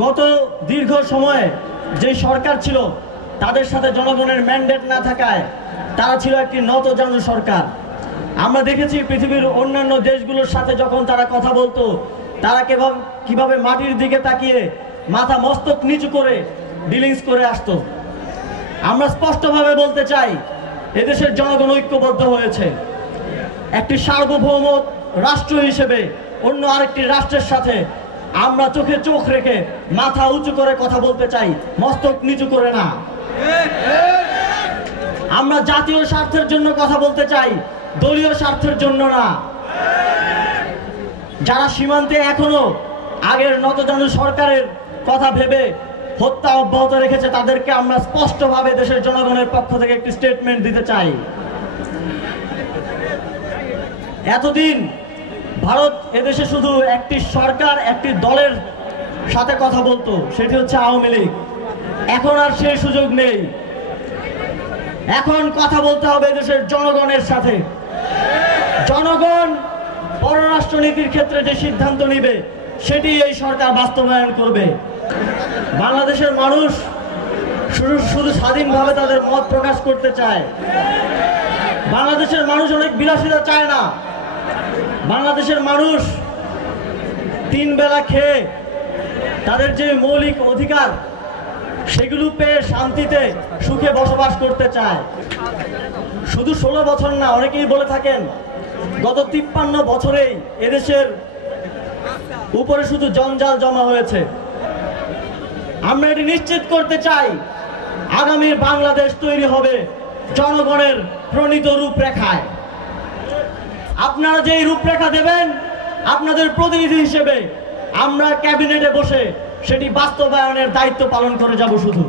গত দীর্ঘ সময়ে যে সরকার ছিল তাদের সাথে জনগণের ম্যান্ডেট না থাকায় তারা ছিল একটি নতজানু সরকার। আমরা দেখেছি পৃথিবীর অন্যান্য দেশগুলোর সাথে যখন তারা কথা বলতো, তারা কিভাবে মাটির দিকে তাকিয়ে মাথা মস্তক নিচু করে ডিলিংস করে আসতো। আমরা স্পষ্টভাবে বলতে চাই, এদেশের জনগণ ঐক্যবদ্ধ হয়েছে। একটি সার্বভৌম রাষ্ট্র হিসেবে অন্য আরেকটি রাষ্ট্রের সাথে আমরা চোখে চোখ রেখে মাথা উঁচু করে কথা বলতে চাই, মস্তক নিচু করে না। আমরা জাতীয় স্বার্থের জন্য কথা বলতে চাই, দলীয় স্বার্থের জন্য না। যারা সীমান্তে এখনো আগের নতজানু সরকারের কথা ভেবে হত্যা অব্যাহত রেখেছে, তাদেরকে আমরা স্পষ্টভাবে দেশের জনগণের পক্ষ থেকে একটি স্টেটমেন্ট দিতে চাই। এতদিন ভারত এদেশে শুধু একটি সরকার, একটি দলের সাথে কথা বলতো, সেটি হচ্ছে আওয়ামী লীগ। এখন আর সেই সুযোগ নেই। এখন কথা বলতে হবে দেশের জনগণের সাথে। জনগণ পররাষ্ট্রনীতির ক্ষেত্রে যে সিদ্ধান্ত নিবে সেটি এই সরকার বাস্তবায়ন করবে। বাংলাদেশের মানুষ শুধু স্বাধীনভাবে তাদের মত প্রকাশ করতে চায়। বাংলাদেশের মানুষ অনেক বিলাসিতা চায় না। বাংলাদেশের মানুষ 3 বেলা খেয়ে তাদের যে মৌলিক অধিকার সেগুলো পেয়ে শান্তিতে সুখে বসবাস করতে চায়। শুধু 16 বছর না, অনেকেই বলে থাকেন গত 53 বছরেই এদেশের উপরে শুধু জঞ্জাল জমা হয়েছে। আমরা এটি নিশ্চিত করতে চাই, আগামীর বাংলাদেশ তৈরি হবে জনগণের প্রণীত রূপরেখায়। আপনারা যেই রূপরেখা দেবেন, আপনাদের প্রতিনিধি হিসেবে আমরা ক্যাবিনেটে বসে সেটি বাস্তবায়নের দায়িত্ব পালন করে যাব শুধু।